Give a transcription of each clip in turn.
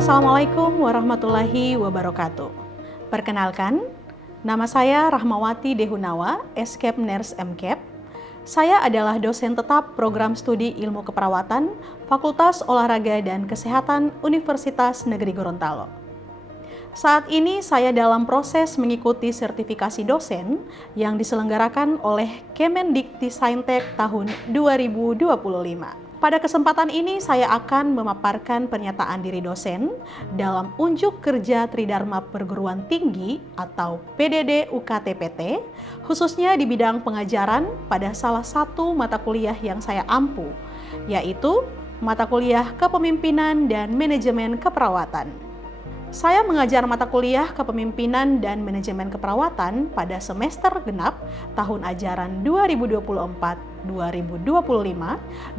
Assalamualaikum warahmatullahi wabarakatuh. Perkenalkan, nama saya Rahmawati Dehunawa, Escape Nurse MCAP. Saya adalah dosen tetap program studi ilmu keperawatan, Fakultas Olahraga dan Kesehatan Universitas Negeri Gorontalo. Saat ini saya dalam proses mengikuti sertifikasi dosen yang diselenggarakan oleh Kemendikti-Saintek tahun 2025. Pada kesempatan ini saya akan memaparkan pernyataan diri dosen dalam unjuk kerja Tridharma Perguruan Tinggi atau PDD UKT-PT, khususnya di bidang pengajaran pada salah satu mata kuliah yang saya ampu, yaitu mata kuliah Kepemimpinan dan Manajemen Keperawatan. Saya mengajar mata kuliah Kepemimpinan dan Manajemen Keperawatan pada semester genap tahun ajaran 2024-2025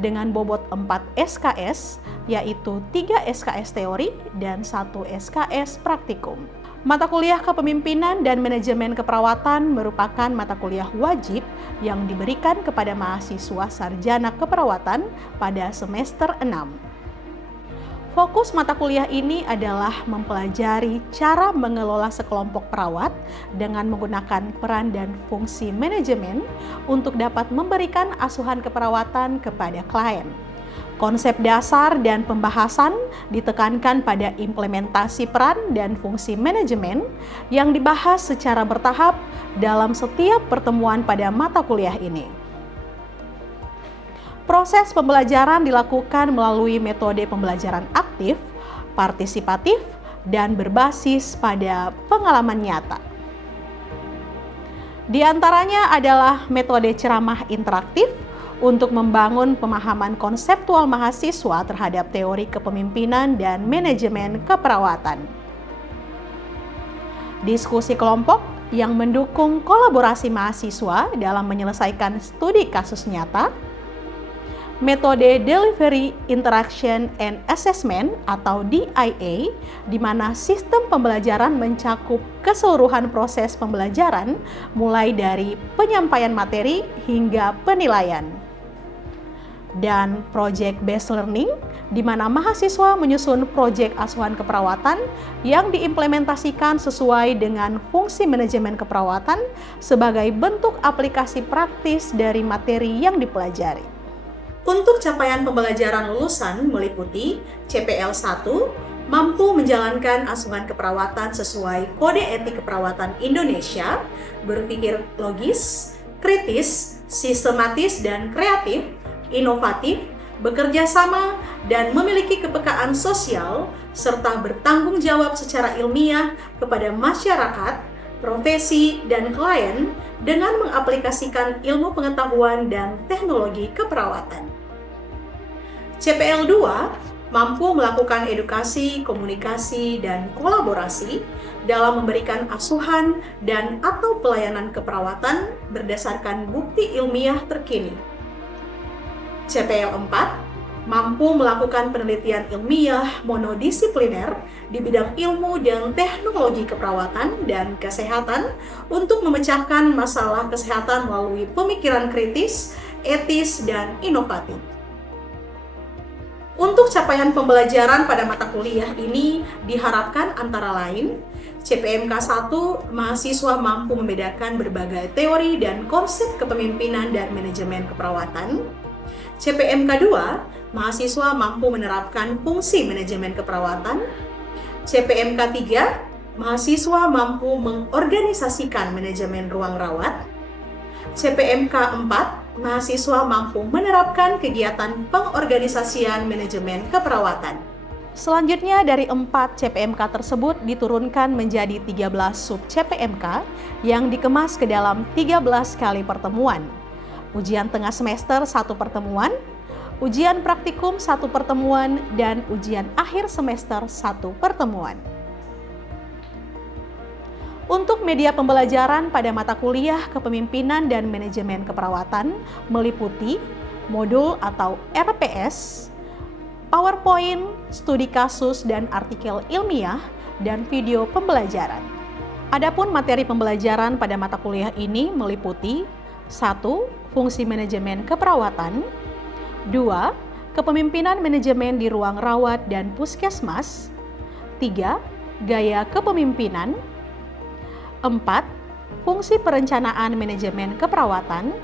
dengan bobot 4 SKS, yaitu 3 SKS teori dan 1 SKS praktikum. Mata kuliah Kepemimpinan dan Manajemen Keperawatan merupakan mata kuliah wajib yang diberikan kepada mahasiswa sarjana keperawatan pada semester 6. Fokus mata kuliah ini adalah mempelajari cara mengelola sekelompok perawat dengan menggunakan peran dan fungsi manajemen untuk dapat memberikan asuhan keperawatan kepada klien. Konsep dasar dan pembahasan ditekankan pada implementasi peran dan fungsi manajemen yang dibahas secara bertahap dalam setiap pertemuan pada mata kuliah ini. Proses pembelajaran dilakukan melalui metode pembelajaran aktif, partisipatif, dan berbasis pada pengalaman nyata. Di antaranya adalah metode ceramah interaktif untuk membangun pemahaman konseptual mahasiswa terhadap teori kepemimpinan dan manajemen keperawatan. Diskusi kelompok yang mendukung kolaborasi mahasiswa dalam menyelesaikan studi kasus nyata. Metode Delivery Interaction and Assessment atau DIA, di mana sistem pembelajaran mencakup keseluruhan proses pembelajaran mulai dari penyampaian materi hingga penilaian. Dan Project Based Learning, di mana mahasiswa menyusun proyek asuhan keperawatan yang diimplementasikan sesuai dengan fungsi manajemen keperawatan sebagai bentuk aplikasi praktis dari materi yang dipelajari. Untuk capaian pembelajaran lulusan meliputi CPL 1, mampu menjalankan asuhan keperawatan sesuai Kode Etik Keperawatan Indonesia, berpikir logis, kritis, sistematis dan kreatif, inovatif, bekerja sama, dan memiliki kepekaan sosial, serta bertanggung jawab secara ilmiah kepada masyarakat, profesi, dan klien dengan mengaplikasikan ilmu pengetahuan dan teknologi keperawatan. CPL 2 mampu melakukan edukasi, komunikasi, dan kolaborasi dalam memberikan asuhan dan atau pelayanan keperawatan berdasarkan bukti ilmiah terkini. CPL 4 mampu melakukan penelitian ilmiah monodisipliner di bidang ilmu dan teknologi keperawatan dan kesehatan untuk memecahkan masalah kesehatan melalui pemikiran kritis, etis, dan inovatif. Untuk capaian pembelajaran pada mata kuliah ini diharapkan antara lain CPMK 1, mahasiswa mampu membedakan berbagai teori dan konsep kepemimpinan dan manajemen keperawatan. CPMK 2, mahasiswa mampu menerapkan fungsi manajemen keperawatan. CPMK 3, mahasiswa mampu mengorganisasikan manajemen ruang rawat. CPMK 4, mahasiswa mampu menerapkan kegiatan pengorganisasian manajemen keperawatan. Selanjutnya dari 4 CPMK tersebut diturunkan menjadi 13 sub CPMK yang dikemas ke dalam 13 kali pertemuan. Ujian tengah semester 1 pertemuan, ujian praktikum 1 pertemuan, dan ujian akhir semester 1 pertemuan. Untuk media pembelajaran pada mata kuliah Kepemimpinan dan Manajemen Keperawatan meliputi modul atau RPS, PowerPoint, studi kasus dan artikel ilmiah, dan video pembelajaran. Adapun materi pembelajaran pada mata kuliah ini meliputi 1. Fungsi manajemen keperawatan, 2. Kepemimpinan manajemen di ruang rawat dan puskesmas, 3. Gaya kepemimpinan. 4. Fungsi perencanaan manajemen keperawatan.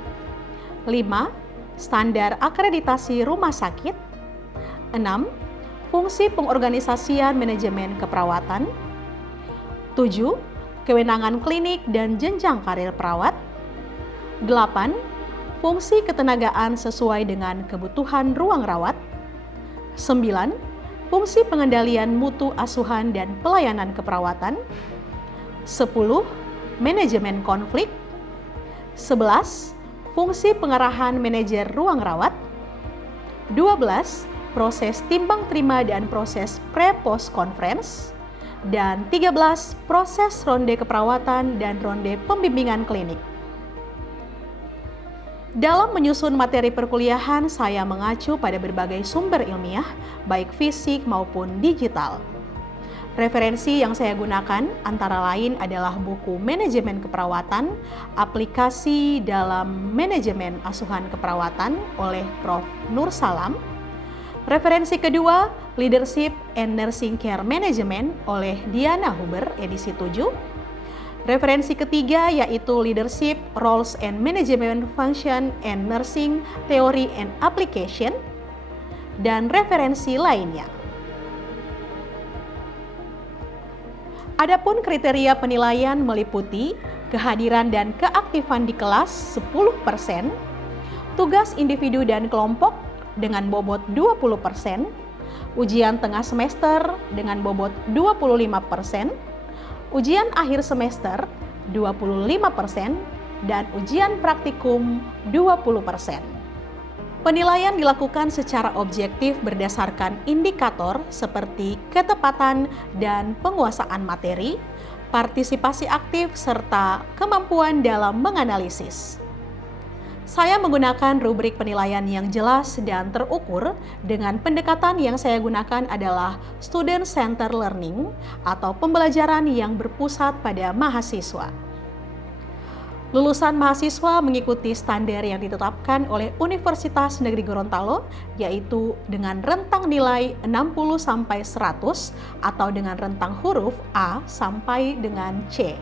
5. Standar akreditasi rumah sakit. 6. Fungsi pengorganisasian manajemen keperawatan. 7. Kewenangan klinik dan jenjang karir perawat. 8. Fungsi ketenagaan sesuai dengan kebutuhan ruang rawat. 9. Fungsi pengendalian mutu asuhan dan pelayanan keperawatan. 10. Manajemen konflik. 11. Fungsi pengarahan manajer ruang rawat. 12. Proses timbang terima dan proses pre-post conference. Dan 13. Proses ronde keperawatan dan ronde pembimbingan klinik. Dalam menyusun materi perkuliahan, saya mengacu pada berbagai sumber ilmiah, baik fisik maupun digital. Referensi yang saya gunakan antara lain adalah buku Manajemen Keperawatan, Aplikasi dalam Manajemen Asuhan Keperawatan oleh Prof. Nur Salam. Referensi kedua, Leadership and Nursing Care Management oleh Diana Huber, edisi 7. Referensi ketiga yaitu Leadership, Roles and Management Function and Nursing Theory and Application. Dan referensi lainnya. Adapun kriteria penilaian meliputi kehadiran dan keaktifan di kelas 10%, tugas individu dan kelompok dengan bobot 20%, ujian tengah semester dengan bobot 25%, ujian akhir semester 25%, dan ujian praktikum 20%. Penilaian dilakukan secara objektif berdasarkan indikator seperti ketepatan dan penguasaan materi, partisipasi aktif, serta kemampuan dalam menganalisis. Saya menggunakan rubrik penilaian yang jelas dan terukur dengan pendekatan yang saya gunakan adalah Student Center Learning atau pembelajaran yang berpusat pada mahasiswa. Lulusan mahasiswa mengikuti standar yang ditetapkan oleh Universitas Negeri Gorontalo, yaitu dengan rentang nilai 60-100 atau dengan rentang huruf A sampai dengan C.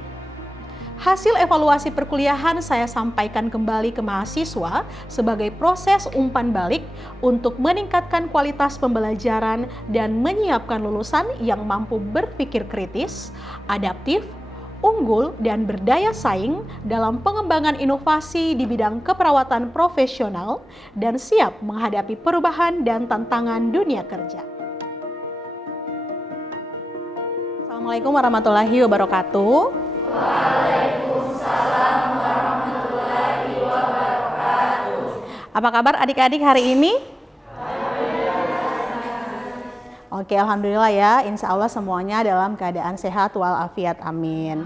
Hasil evaluasi perkuliahan saya sampaikan kembali ke mahasiswa sebagai proses umpan balik untuk meningkatkan kualitas pembelajaran dan menyiapkan lulusan yang mampu berpikir kritis, adaptif, unggul, dan berdaya saing dalam pengembangan inovasi di bidang keperawatan profesional dan siap menghadapi perubahan dan tantangan dunia kerja. Assalamualaikum warahmatullahi wabarakatuh. Waalaikumsalam warahmatullahi wabarakatuh. Apa kabar adik-adik hari ini? Oke, alhamdulillah ya, insya Allah semuanya dalam keadaan sehat walafiat, amin.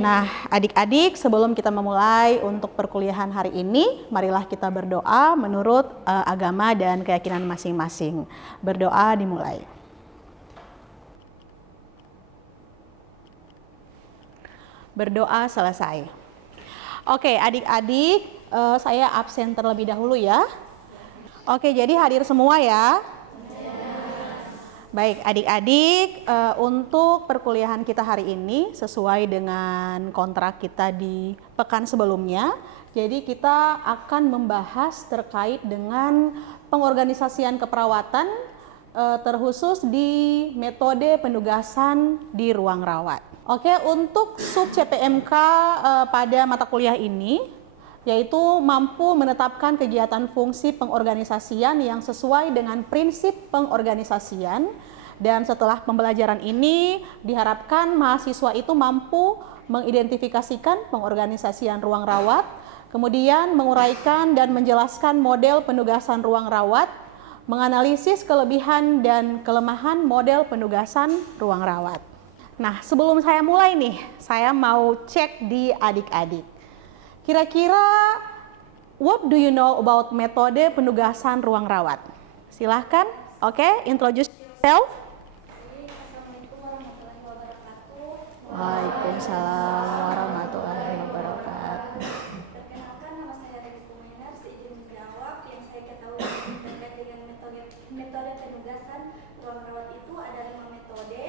Nah, adik-adik, sebelum kita memulai untuk perkuliahan hari ini, marilah kita berdoa menurut agama dan keyakinan masing-masing. Berdoa dimulai. Berdoa selesai. Oke, adik-adik, saya absen terlebih dahulu ya. Oke, jadi hadir semua ya. Baik, adik-adik, untuk perkuliahan kita hari ini sesuai dengan kontrak kita di pekan sebelumnya, jadi kita akan membahas terkait dengan pengorganisasian keperawatan, terkhusus di metode penugasan di ruang rawat. Oke, untuk sub CPMK pada mata kuliah ini, yaitu mampu menetapkan kegiatan fungsi pengorganisasian yang sesuai dengan prinsip pengorganisasian, dan setelah pembelajaran ini diharapkan mahasiswa itu mampu mengidentifikasikan pengorganisasian ruang rawat, kemudian menguraikan dan menjelaskan model penugasan ruang rawat, menganalisis kelebihan dan kelemahan model penugasan ruang rawat. Nah, sebelum saya mulai nih, saya mau cek di adik-adik. Kira-kira what do you know about metode penugasan ruang rawat? Silahkan, oke, introduce yourself. Assalamualaikum warahmatullahi wabarakatuh. Waalaikumsalam warahmatullahi wabarakatuh. Perkenalkan, nama saya Dewi Kumainar. Seizin menjawab, yang saya ketahui terkait dengan metode penugasan ruang rawat itu ada 5 metode.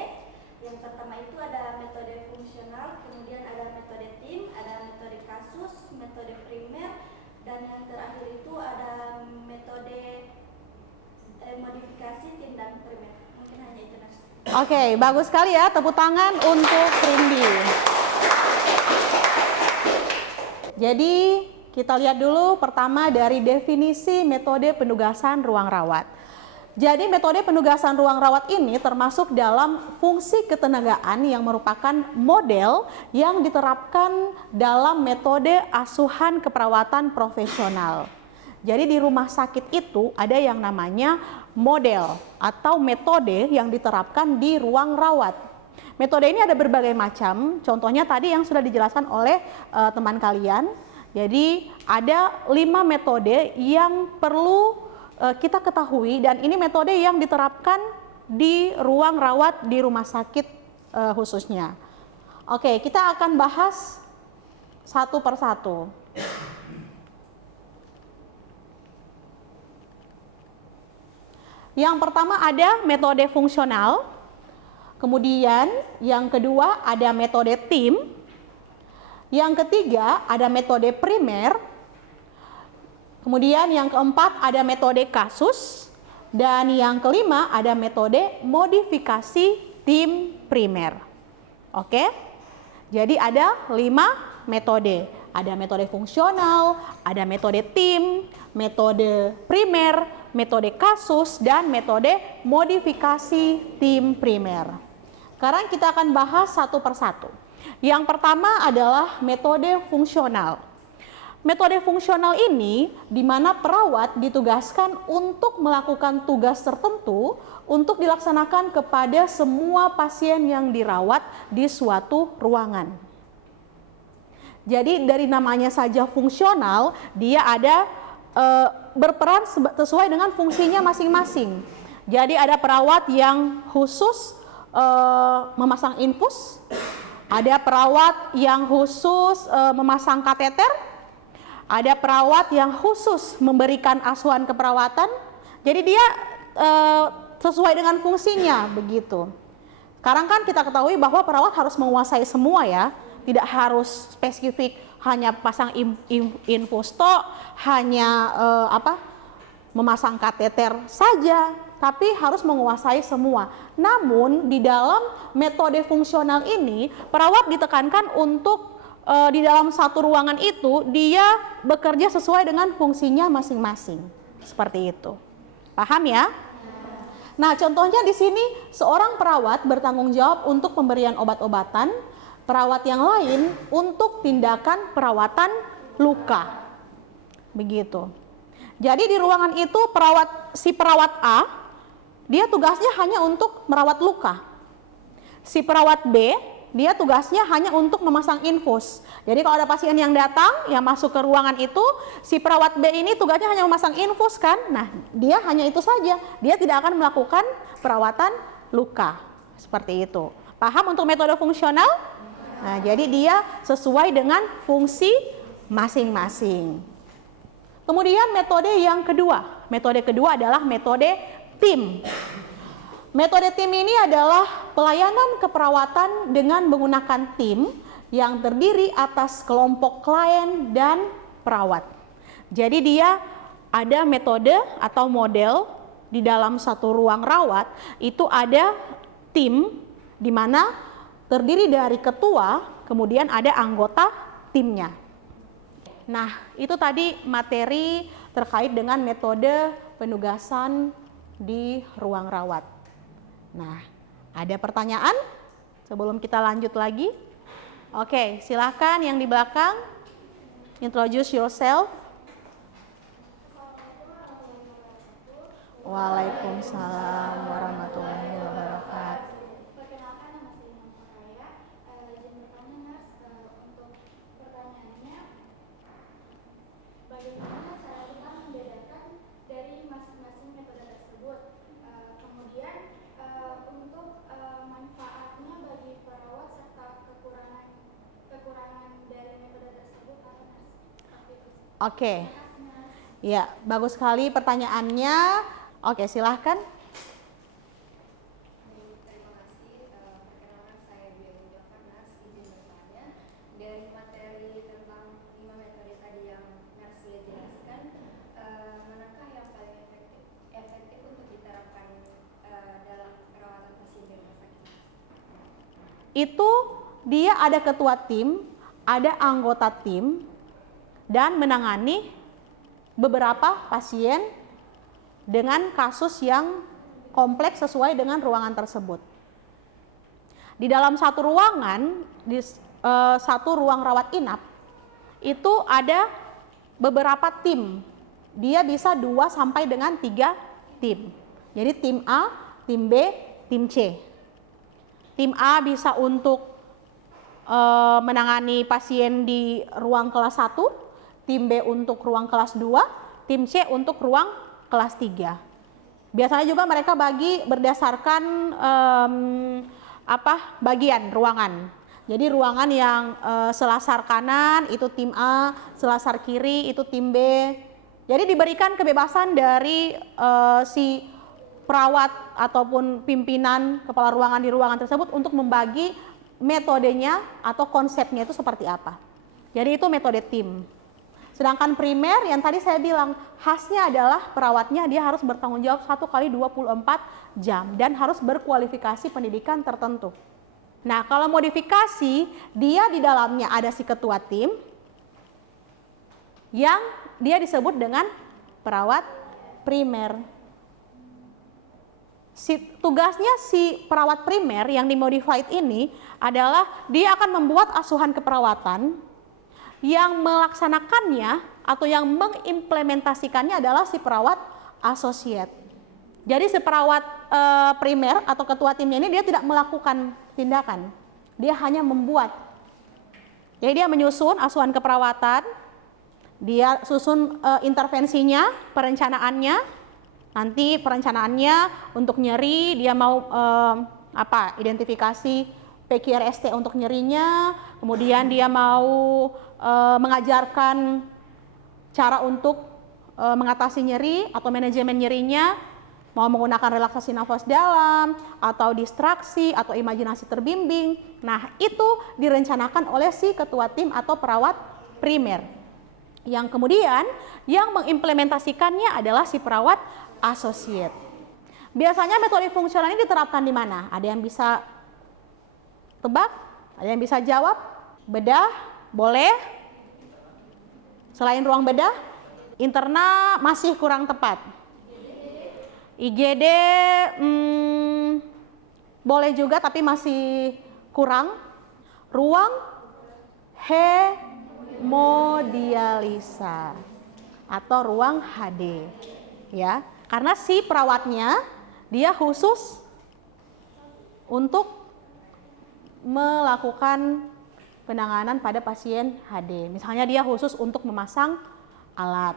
Oke, bagus sekali ya, tepuk tangan untuk Rindy. Jadi kita lihat dulu pertama dari definisi metode penugasan ruang rawat. Jadi metode penugasan ruang rawat ini termasuk dalam fungsi ketenagaan yang merupakan model yang diterapkan dalam metode asuhan keperawatan profesional. Jadi di rumah sakit itu ada yang namanya model atau metode yang diterapkan di ruang rawat. Metode ini ada berbagai macam, contohnya tadi yang sudah dijelaskan oleh teman kalian. Jadi ada 5 metode yang perlu kita ketahui dan ini metode yang diterapkan di ruang rawat di rumah sakit khususnya. Oke, kita akan bahas satu persatu. Yang pertama ada metode fungsional, kemudian yang kedua ada metode tim, yang ketiga ada metode primer, kemudian yang keempat ada metode kasus, dan yang kelima ada metode modifikasi tim primer. Oke, jadi ada 5 metode. Ada metode fungsional, ada metode tim, metode primer, metode kasus, dan metode modifikasi tim primer. Sekarang kita akan bahas satu persatu. Yang pertama adalah metode fungsional. Metode fungsional ini di mana perawat ditugaskan untuk melakukan tugas tertentu untuk dilaksanakan kepada semua pasien yang dirawat di suatu ruangan. Jadi dari namanya saja fungsional, dia ada berperan sesuai dengan fungsinya masing-masing. Jadi ada perawat yang khusus memasang infus, ada perawat yang khusus memasang kateter, ada perawat yang khusus memberikan asuhan keperawatan. Jadi dia sesuai dengan fungsinya begitu. Sekarang kan kita ketahui bahwa perawat harus menguasai semua ya, tidak harus spesifik hanya pasang infus tok, hanya memasang kateter saja, tapi harus menguasai semua. Namun di dalam metode fungsional ini perawat ditekankan untuk di dalam satu ruangan itu dia bekerja sesuai dengan fungsinya masing-masing. Seperti itu. Paham ya? Nah, contohnya di sini seorang perawat bertanggung jawab untuk pemberian obat-obatan, perawat yang lain untuk tindakan perawatan luka. Begitu. Jadi di ruangan itu si perawat A, dia tugasnya hanya untuk merawat luka. Si perawat B, dia tugasnya hanya untuk memasang infus. Jadi kalau ada pasien yang datang, yang masuk ke ruangan itu, si perawat B ini tugasnya hanya memasang infus kan. Nah, dia hanya itu saja. Dia tidak akan melakukan perawatan luka. Seperti itu. Paham untuk metode fungsional? Nah, jadi dia sesuai dengan fungsi masing-masing. Kemudian metode yang kedua. Metode kedua adalah metode tim. Metode tim ini adalah pelayanan keperawatan dengan menggunakan tim yang terdiri atas kelompok klien dan perawat. Jadi dia ada metode atau model di dalam satu ruang rawat, itu ada tim di mana terdiri dari ketua, kemudian ada anggota timnya. Nah, itu tadi materi terkait dengan metode penugasan di ruang rawat. Nah, ada pertanyaan sebelum kita lanjut lagi? Oke, silakan yang di belakang, introduce yourself. Waalaikumsalam warahmatullahi wabarakatuh. Perkenalkan, nama saya Nova Raya. Izin bertanya, Nurse, untuk pertanyaannya, bagaimana cara kita membedakan dari masing-masing metode tersebut? Kemudian untuk manfaatnya bagi perawat serta kekurangan dari metode tersebut apa, Nurse? Oke. Ya, bagus sekali pertanyaannya. Oke, silahkan. Terima kasih. Perkenalkan saya Dwi Javanas, izin bertanya. Dari materi tentang 5 metode tadi yang Narsi jelaskan, manakah yang paling efektif untuk diterapkan dalam perawatan pasien di rumah sakit? itu dia ada ketua tim, ada anggota tim, dan menangani beberapa pasien dengan kasus yang kompleks sesuai dengan ruangan tersebut. Di dalam satu ruangan, di satu ruang rawat inap, itu ada beberapa tim. Dia bisa 2 sampai dengan 3 tim. Jadi tim A, tim B, tim C. Tim A bisa untuk menangani pasien di ruang kelas 1, tim B untuk ruang kelas 2, tim C untuk ruang kelas 3. Biasanya juga mereka bagi berdasarkan bagian ruangan. Jadi ruangan yang selasar kanan itu tim A, selasar kiri itu tim B. Jadi diberikan kebebasan dari si perawat ataupun pimpinan kepala ruangan di ruangan tersebut untuk membagi metodenya atau konsepnya itu seperti apa. Jadi itu metode tim. Sedangkan primer yang tadi saya bilang khasnya adalah perawatnya dia harus bertanggung jawab 1 kali 24 jam dan harus berkualifikasi pendidikan tertentu. Nah, kalau modifikasi dia di dalamnya ada si ketua tim yang dia disebut dengan perawat primer. Tugasnya si perawat primer yang dimodified ini adalah dia akan membuat asuhan keperawatan yang melaksanakannya atau yang mengimplementasikannya adalah si perawat associate. Jadi si perawat primer atau ketua timnya ini dia tidak melakukan tindakan, dia hanya membuat. Jadi dia menyusun asuhan keperawatan, dia susun intervensinya, perencanaannya. Nanti perencanaannya untuk nyeri dia mau identifikasi PQRST untuk nyerinya, kemudian dia mau mengajarkan cara untuk mengatasi nyeri atau manajemen nyerinya, mau menggunakan relaksasi nafas dalam atau distraksi atau imajinasi terbimbing. Nah, itu direncanakan oleh si ketua tim atau perawat primer. Yang kemudian yang mengimplementasikannya adalah si perawat associate. Biasanya metode fungsional ini diterapkan di mana? Ada yang bisa tebak? Ada yang bisa jawab? Bedah? Boleh? Selain ruang bedah? Interna masih kurang tepat. IGD boleh juga tapi masih kurang. Ruang hemodialisa atau ruang HD, ya, karena si perawatnya dia khusus untuk melakukan penanganan pada pasien HD. Misalnya dia khusus untuk memasang alat.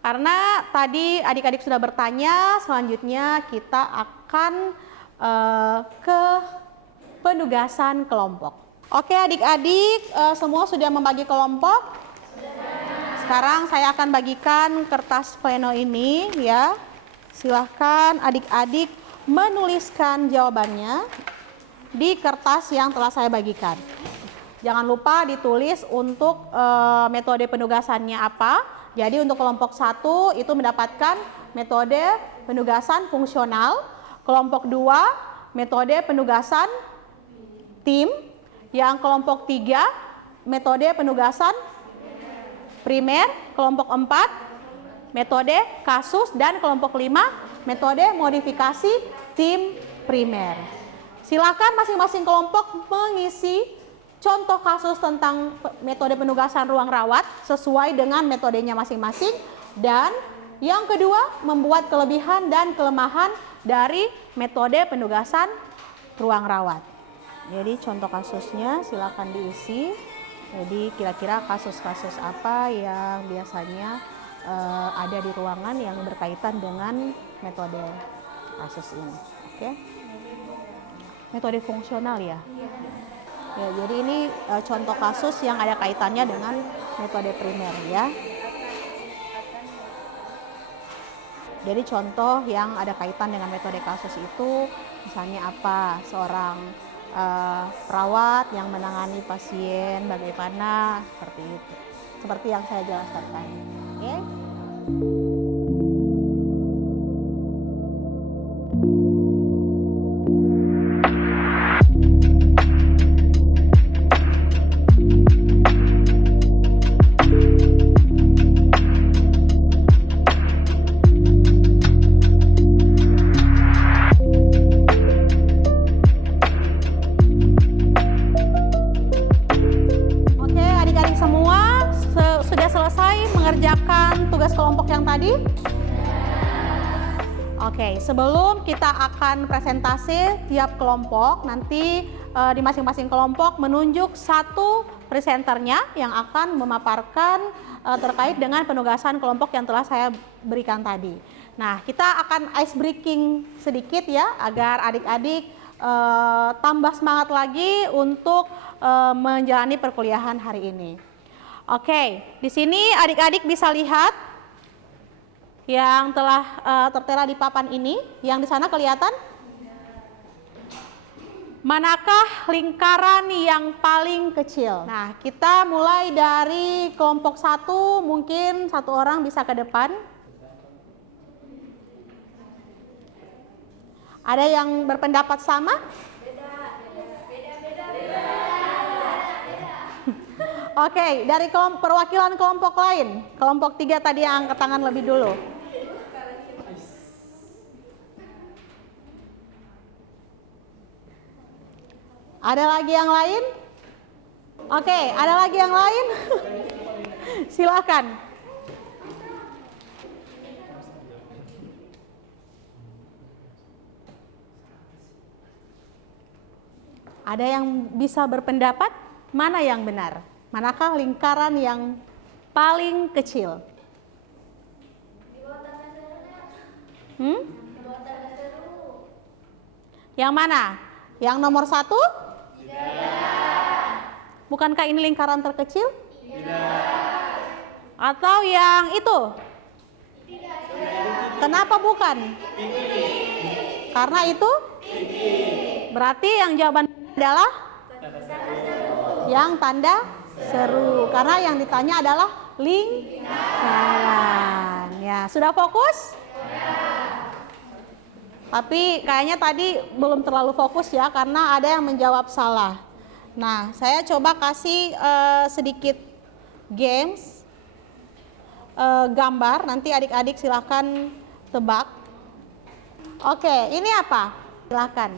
Karena tadi adik-adik sudah bertanya, selanjutnya kita akan ke penugasan kelompok. Oke adik-adik, semua sudah membagi kelompok? Sekarang saya akan bagikan kertas pleno ini ya. Silahkan adik-adik menuliskan jawabannya di kertas yang telah saya bagikan. Jangan lupa ditulis untuk metode penugasannya apa. Jadi untuk kelompok 1 itu mendapatkan metode penugasan fungsional. Kelompok 2 metode penugasan tim. Yang kelompok 3 metode penugasan primer, kelompok 4 metode kasus, dan kelompok 5 metode modifikasi tim primer. Silakan masing-masing kelompok mengisi contoh kasus tentang metode penugasan ruang rawat sesuai dengan metodenya masing-masing, dan yang kedua membuat kelebihan dan kelemahan dari metode penugasan ruang rawat. Jadi contoh kasusnya silakan diisi. Jadi kira-kira kasus-kasus apa yang biasanya ada di ruangan yang berkaitan dengan metode kasus ini. Oke? Metode fungsional ya. Ya, jadi ini contoh kasus yang ada kaitannya dengan metode primer ya. Jadi contoh yang ada kaitan dengan metode kasus itu misalnya apa? Seorang perawat yang menangani pasien bagaimana, seperti itu. Seperti yang saya jelaskan tadi. Oke? mengerjakan tugas kelompok yang tadi? Oke, sebelum kita akan presentasi tiap kelompok, nanti di masing-masing kelompok menunjuk satu presenternya yang akan memaparkan terkait dengan penugasan kelompok yang telah saya berikan tadi. Nah, kita akan ice breaking sedikit ya, agar adik-adik tambah semangat lagi untuk menjalani perkuliahan hari ini. Oke, di sini adik-adik bisa lihat yang telah tertera di papan ini, yang di sana kelihatan? Manakah lingkaran yang paling kecil? Nah, kita mulai dari kelompok 1, mungkin satu orang bisa ke depan. Ada yang berpendapat sama? Oke, dari perwakilan kelompok lain, kelompok 3 tadi yang angkat tangan lebih dulu. Ada lagi yang lain? Oke, ada lagi yang lain? Silakan. Ada yang bisa berpendapat mana yang benar? Manakah lingkaran yang paling kecil? Yang mana? Yang nomor 1? Tidak. Bukankah ini lingkaran terkecil? Tidak. Atau yang itu? Tidak. Kenapa bukan? Tinggi. Karena itu? Tinggi. Berarti yang jawaban adalah? Yang tanda seru. Karena yang ditanya adalah lingkaran. Ya, sudah fokus? Tapi kayaknya tadi belum terlalu fokus ya, karena ada yang menjawab salah. Nah, saya coba kasih sedikit games, gambar, nanti adik-adik silahkan tebak. Oke, ini apa? Silahkan.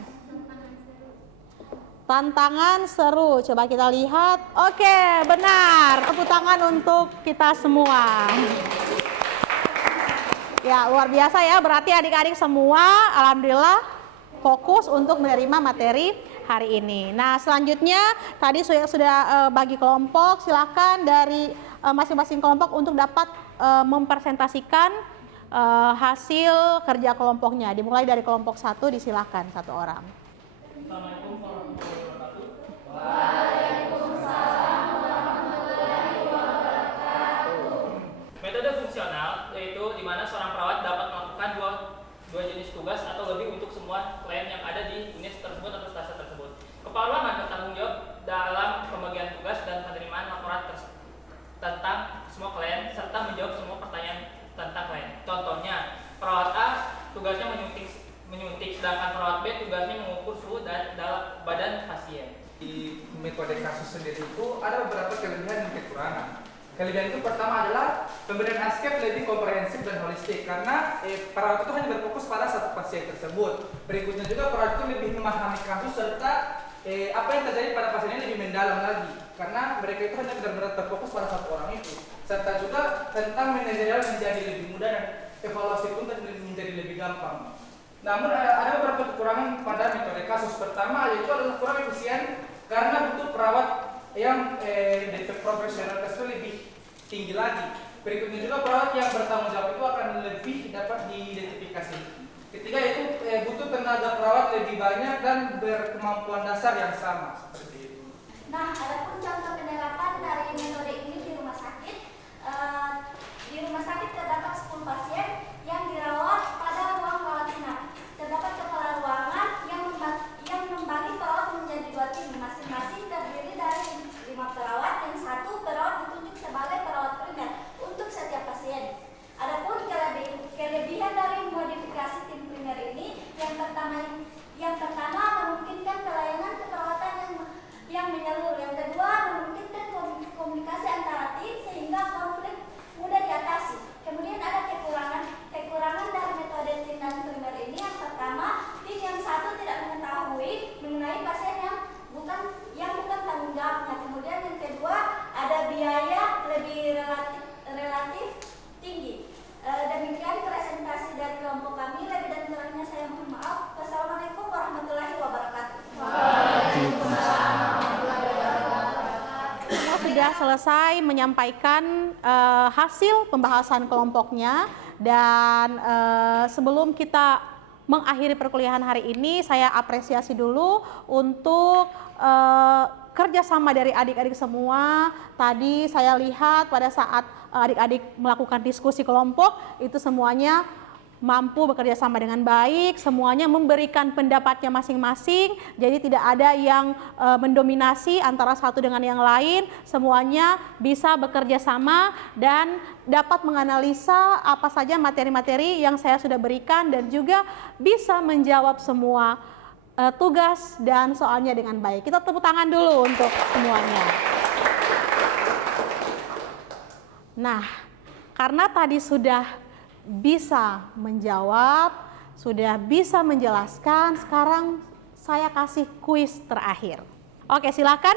Tantangan seru, coba kita lihat. Oke, benar. Tepuk tangan untuk kita semua. Ya, luar biasa ya, berarti adik-adik semua alhamdulillah fokus untuk menerima materi hari ini. Nah, selanjutnya tadi sudah bagi kelompok, silakan dari masing-masing kelompok untuk dapat mempresentasikan hasil kerja kelompoknya. Dimulai dari kelompok 1, disilakan satu orang. Assalamualaikum warahmatullahi wabarakatuh. Waalaikumsalam warahmatullahi wabarakatuh. Metode fungsional yaitu di mana seorang perawat dapat melakukan dua jenis tugas atau lebih untuk semua klien yang ada di unit tersebut atau stase tersebut. Kepala ruangan bertanggung jawab dalam pembagian tugas dan penerimaan laporan tentang semua klien serta menjawab semua pertanyaan tentang klien. Contohnya, perawat A tugasnya menyuntik, sedangkan perawat B tugasnya mengukur suhu dan badan pasien. Di metode kasus sendiri itu ada beberapa kelebihan dan kekurangan. Kelebihan itu pertama adalah pemberian ASCAP lebih komprehensif dan holistik karena perawat itu hanya berfokus pada satu pasien tersebut. Berikutnya juga perawat itu lebih memahami kasus serta apa yang terjadi pada pasien ini lebih mendalam lagi karena mereka itu hanya benar-benar terfokus pada satu orang itu. Serta juga tentang manajerial menjadi lebih mudah dan evaluasi pun menjadi lebih gampang. Namun ada beberapa kekurangan pada metode kasus. Pertama yaitu adalah kurang efisien karena butuh perawat yang profesional tersebut lebih tinggi lagi. Berikutnya juga perawat yang bertanggung jawab itu akan lebih dapat diidentifikasi. Ketiga yaitu butuh tenaga perawat lebih banyak dan berkemampuan dasar yang sama seperti itu. Nah, adapun contoh penerapan dari metode ini di rumah sakit. Di rumah sakit terdapat 10 pasien yang dirawat pada ruang rawat inap. Terdapat kepala ruangan yang membagi perawat menjadi 2 tim, masing-masing terdiri dari 5 perawat yang 1 perawat ditunjuk sebagai perawat primer untuk setiap pasien. Adapun kelebihan dari modifikasi tim primer ini, yang pertama memungkinkan pelayanan keperawatan yang menyeluruh, yang kedua memungkinkan komunikasi selesai menyampaikan hasil pembahasan kelompoknya, dan sebelum kita mengakhiri perkuliahan hari ini, saya apresiasi dulu untuk kerjasama dari adik-adik semua. Tadi saya lihat pada saat adik-adik melakukan diskusi kelompok, itu semuanya mampu bekerja sama dengan baik, semuanya memberikan pendapatnya masing-masing, jadi tidak ada yang mendominasi antara satu dengan yang lain, semuanya bisa bekerja sama dan dapat menganalisa apa saja materi-materi yang saya sudah berikan dan juga bisa menjawab semua tugas dan soalnya dengan baik. Kita tepuk tangan dulu untuk semuanya. Nah, karena tadi sudah bisa menjawab, sudah bisa menjelaskan, sekarang saya kasih kuis terakhir. Oke, silakan.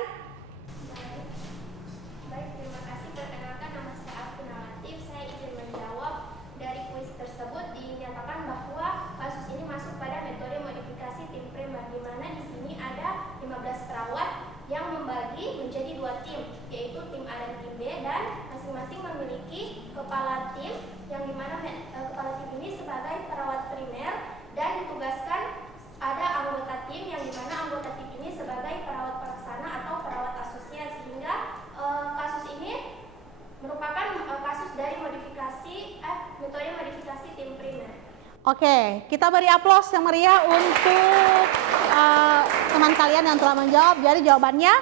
Baik, terima kasih. Perkenalkan, nama saya Afina Latif. Saya izin menjawab. Dari kuis tersebut dinyatakan bahwa kasus ini masuk pada metode modifikasi tim primer, di mana di sini ada 15 perawat yang membagi menjadi 2 tim, yaitu tim A dan tim B, dan masing-masing memiliki kepala tim, yang dimana kepala tim ini sebagai perawat primer, dan ditugaskan ada anggota tim yang dimana anggota tim ini sebagai perawat pelaksana atau perawat asosiat, sehingga kasus ini merupakan kasus dari metode modifikasi tim primer. Oke, kita beri aplaus yang meriah untuk teman kalian yang telah menjawab. Jadi jawabannya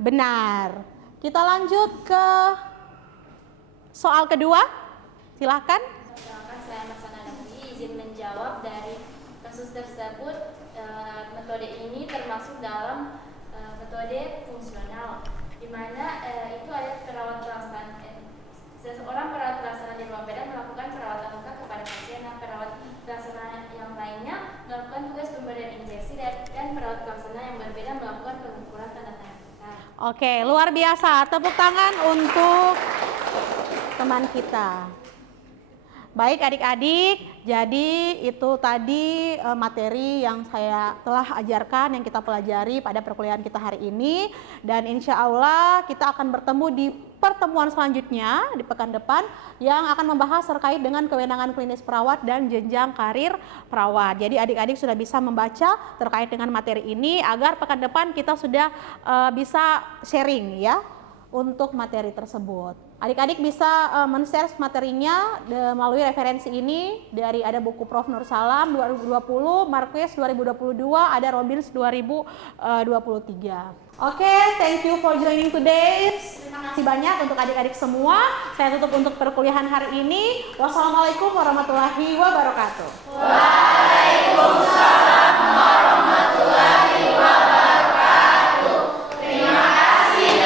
benar. Kita lanjut ke soal kedua. Silahkan. Perkenalkan, saya Masana Dahli, izin menjawab. Dari kasus tersebut, metode ini termasuk dalam metode fungsional, di mana itu ada perawat pelaksana. Seseorang perawat pelaksana di ruang bedah melakukan perawatan luka kepada pasien, dan perawat pelaksana yang lainnya melakukan tugas pemberian injeksi, dan perawat pelaksana yang berbeda melakukan pengukuran tanda-tanda. Oke, luar biasa. Tepuk tangan untuk teman kita. Baik adik-adik, jadi itu tadi materi yang saya telah ajarkan, yang kita pelajari pada perkuliahan kita hari ini. Dan insya Allah kita akan bertemu di pertemuan selanjutnya di pekan depan yang akan membahas terkait dengan kewenangan klinis perawat dan jenjang karir perawat. Jadi adik-adik sudah bisa membaca terkait dengan materi ini agar pekan depan kita sudah bisa sharing ya untuk materi tersebut. Adik-adik bisa men-share materinya melalui referensi ini dari ada buku Prof. Nur Salam 2020, Marquez 2022, ada Robbins 2023. Oke, thank you for joining today. Terima kasih banyak untuk adik-adik semua. Saya tutup untuk perkuliahan hari ini. Wassalamualaikum warahmatullahi wabarakatuh. Waalaikumsalam warahmatullahi wabarakatuh. Terima kasih.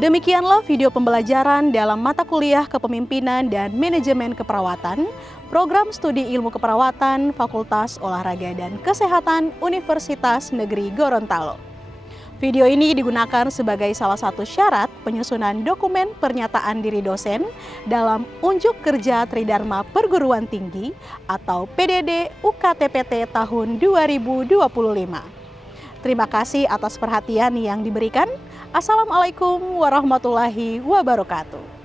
Demikianlah video pembelajaran dalam mata kuliah Kepemimpinan dan Manajemen Keperawatan, Program Studi Ilmu Keperawatan, Fakultas Olahraga dan Kesehatan Universitas Negeri Gorontalo. Video ini digunakan sebagai salah satu syarat penyusunan dokumen pernyataan diri dosen dalam Unjuk Kerja Tridharma Perguruan Tinggi atau PDD UKTPT tahun 2025. Terima kasih atas perhatian yang diberikan. Assalamualaikum warahmatullahi wabarakatuh.